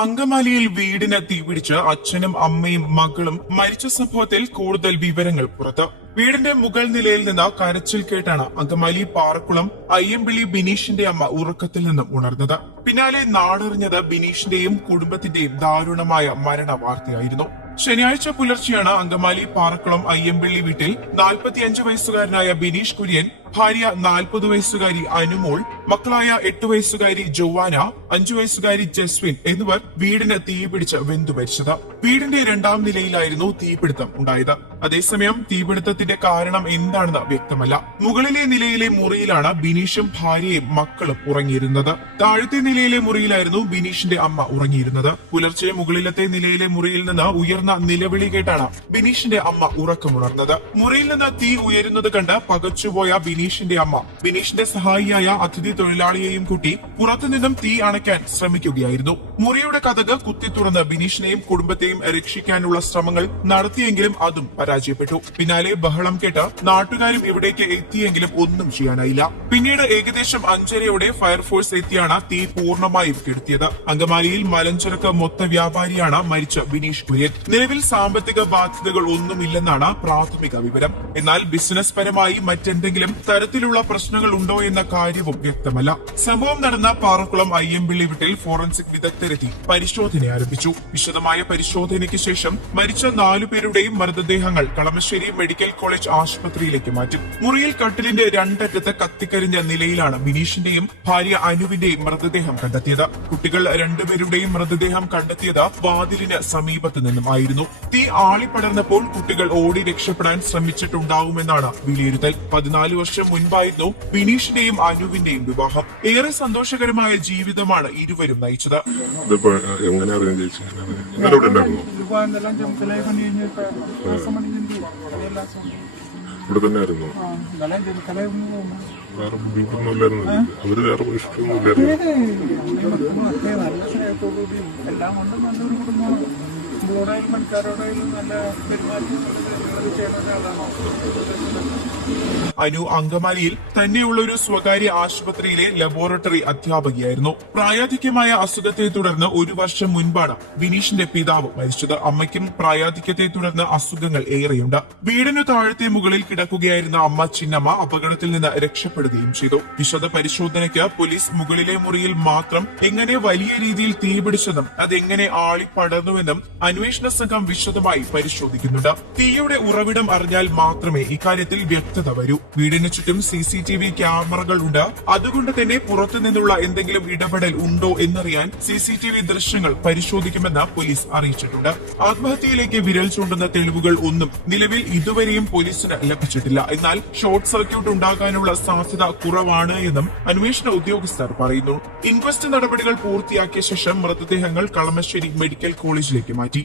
അങ്കമാലിയിൽ വീടിന് തീപിടിച്ച് അച്ഛനും അമ്മയും മകളും മരിച്ച സംഭവത്തിൽ കൂടുതൽ വിവരങ്ങൾ പുറത്ത്. വീടിന്റെ മുകൾ നിലയിൽ നിന്ന് കരച്ചിൽ കേട്ടാണ് അങ്കമാലി പാറക്കുളം അയ്യമ്പിളി ബിനീഷിന്റെ അമ്മ ഉറക്കത്തിൽ നിന്നും ഉണർന്നത്. പിന്നാലെ നാടറിഞ്ഞത് ബിനീഷിന്റെയും കുടുംബത്തിന്റെയും ദാരുണമായ മരണ വാർത്തയായിരുന്നു. ശനിയാഴ്ച പുലർച്ചെയാണ് അങ്കമാലി പാറക്കുളം അയ്യമ്പിള്ളി വീട്ടിൽ നാൽപ്പത്തിയഞ്ച് വയസ്സുകാരനായ ബിനീഷ് കുര്യൻ ഭാര്യ നാൽപ്പത് വയസ്സുകാരി അനുമോൾ മക്കളായ എട്ട് വയസ്സുകാരി ജോവാന അഞ്ചു വയസ്സുകാരി ജസ്വിൻ എന്നിവർ വീടിന് തീപിടിച്ച് വെന്തു മരിച്ചത്. വീടിന്റെ രണ്ടാം നിലയിലായിരുന്നു തീപിടുത്തം ഉണ്ടായത്. അതേസമയം തീപിടുത്തത്തിന്റെ കാരണം എന്താണെന്ന് വ്യക്തമല്ല. മുകളിലെ നിലയിലെ മുറിയിലാണ് ബിനീഷും ഭാര്യയും മക്കളും ഉറങ്ങിയിരുന്നത്. താഴത്തെ നിലയിലെ മുറിയിലായിരുന്നു ബിനീഷിന്റെ അമ്മ ഉറങ്ങിയിരുന്നത്. പുലർച്ചെ മുകളിലത്തെ നിലയിലെ മുറിയിൽ നിന്ന് ഉയർന്ന നിലവിളി കേട്ടാണ് ബിനീഷിന്റെ അമ്മ ഉറക്കമുണർന്നത്. മുറിയിൽ നിന്ന് തീ ഉയരുന്നത് കണ്ട് പകച്ചുപോയ ബിനീഷിന്റെ അമ്മ. ബിനീഷിന്റെ സഹായിയായ അതിഥി തൊഴിലാളിയെയും കൂട്ടി പുറത്തുനിന്നും തീ അണയ്ക്കാൻ ശ്രമിക്കുകയായിരുന്നു. മുറിയുടെ കഥക് കുത്തി തുറന്ന് ബിനീഷിനെയും കുടുംബത്തെയും രക്ഷിക്കാനുള്ള ശ്രമങ്ങൾ നടത്തിയെങ്കിലും അതും പരാജയപ്പെട്ടു. പിന്നാലെ ബഹളം കേട്ട് നാട്ടുകാരും ഇവിടേക്ക് എത്തിയെങ്കിലും ഒന്നും ചെയ്യാനായില്ല. പിന്നീട് ഏകദേശം അഞ്ചരയോടെ ഫയർഫോഴ്സ് എത്തിയാണ് തീ പൂർണമായും കെടുത്തിയത്. അങ്കമാലിയിൽ മലഞ്ചരക്ക് മൊത്ത വ്യാപാരിയാണ് മരിച്ച ബിനീഷ് കുര്യൻ. നിലവിൽ സാമ്പത്തിക ബാധ്യതകൾ ഒന്നുമില്ലെന്നാണ് പ്രാഥമിക വിവരം. എന്നാൽ ബിസിനസ് പരമായി മറ്റെന്തെങ്കിലും തരത്തിലുള്ള പ്രശ്നങ്ങൾ ഉണ്ടോ എന്ന കാര്യവും വ്യക്തമല്ല. സംഭവം നടന്ന പാറക്കുളം അയ്യമ്പിള്ളി വീട്ടിൽ ഫോറൻസിക് വിദഗ്ധരെത്തി പരിശോധന ആരംഭിച്ചു. വിശദമായ പരിശോധനയ്ക്ക് ശേഷം മരിച്ച നാലുപേരുടെയും മൃതദേഹങ്ങൾ കളമശ്ശേരി മെഡിക്കൽ കോളേജ് ആശുപത്രിയിലേക്ക് മാറ്റും. മുറിയിൽ കട്ടിലിന്റെ രണ്ടറ്റത്ത് കത്തിക്കരിഞ്ഞ നിലയിലാണ് ബിനീഷിന്റെയും ഭാര്യ അനുവിന്റെയും മൃതദേഹം കണ്ടെത്തിയത്. കുട്ടികൾ രണ്ടുപേരുടെയും മൃതദേഹം കണ്ടെത്തിയത് വാതിലിന് സമീപത്ത് നിന്നും ആയിരുന്നു. തീ ആളിപ്പടർന്നപ്പോൾ കുട്ടികൾ ഓടി രക്ഷപ്പെടാൻ ശ്രമിച്ചിട്ടുണ്ടാവുമെന്നാണ് വിലയിരുത്തൽ. പതിനാല് വർഷം മുൻപായിരുന്നു ബിനീഷിന്റെയും അനുവിന്റെയും വിവാഹം. ഏറെ സന്തോഷകരമായ ജീവിതമാണ് ഇരുവരും നയിച്ചത്. ഇവിടെ തന്നെ ആയിരുന്നു. വേറെ അവർ വേറെ നമ്മളോടായാലും പണിക്കാരോടായാലും നല്ല പെരുമാറ്റം ചെയ്യുന്ന ഒരാളാണോ. അനു അങ്കമാലിയിൽ തന്നെയുള്ള ഒരു സ്വകാര്യ ആശുപത്രിയിലെ ലബോറട്ടറി അധ്യാപകയായിരുന്നു. പ്രായാധിക്യമായ അസുഖത്തെ തുടർന്ന് ഒരു വർഷം മുൻപാണ് വിനീഷിന്റെ പിതാവ് മരിച്ചത്. അമ്മയ്ക്കും പ്രായാധിക്യത്തെ തുടർന്ന് അസുഖങ്ങൾ ഏറെയുണ്ട്. വീടിനു താഴത്തെ മുകളിൽ കിടക്കുകയായിരുന്ന അമ്മ ചിന്നമ്മ അപകടത്തിൽ നിന്ന് രക്ഷപ്പെടുകയും ചെയ്തു. വിശദ പരിശോധനയ്ക്ക് പോലീസ് മുകളിലെ മുറിയിൽ മാത്രം എങ്ങനെ വലിയ രീതിയിൽ തീപിടിച്ചതും അതെങ്ങനെ ആളിപ്പടർന്നുവെന്നും അന്വേഷണ സംഘം വിശദമായി പരിശോധിക്കുന്നുണ്ട്. തീയുടെ ഉറവിടം അറിഞ്ഞാൽ മാത്രമേ ഇക്കാര്യത്തിൽ വ്യക്തത വരൂ. വീടിന് ചുറ്റും സി സി ടി വി ക്യാമറകൾ ഉണ്ട്. അതുകൊണ്ട് തന്നെ പുറത്തു നിന്നുള്ള എന്തെങ്കിലും ഇടപെടൽ ഉണ്ടോ എന്നറിയാൻ സി സി ടി വി ദൃശ്യങ്ങൾ പരിശോധിക്കുമെന്ന് പോലീസ് അറിയിച്ചിട്ടുണ്ട്. ആത്മഹത്യയിലേക്ക് വിരൽ ചൂണ്ടുന്ന തെളിവുകൾ ഒന്നും നിലവിൽ ഇതുവരെയും പോലീസിന് ലഭിച്ചിട്ടില്ല. എന്നാൽ ഷോർട്ട് സർക്യൂട്ട് ഉണ്ടാകാനുള്ള സാധ്യത കുറവാണ് എന്നും അന്വേഷണ ഉദ്യോഗസ്ഥർ പറയുന്നു. ഇൻക്വസ്റ്റ് നടപടികൾ പൂർത്തിയാക്കിയ ശേഷം മൃതദേഹങ്ങൾ കളമശ്ശേരി മെഡിക്കൽ കോളേജിലേക്ക് മാറ്റി.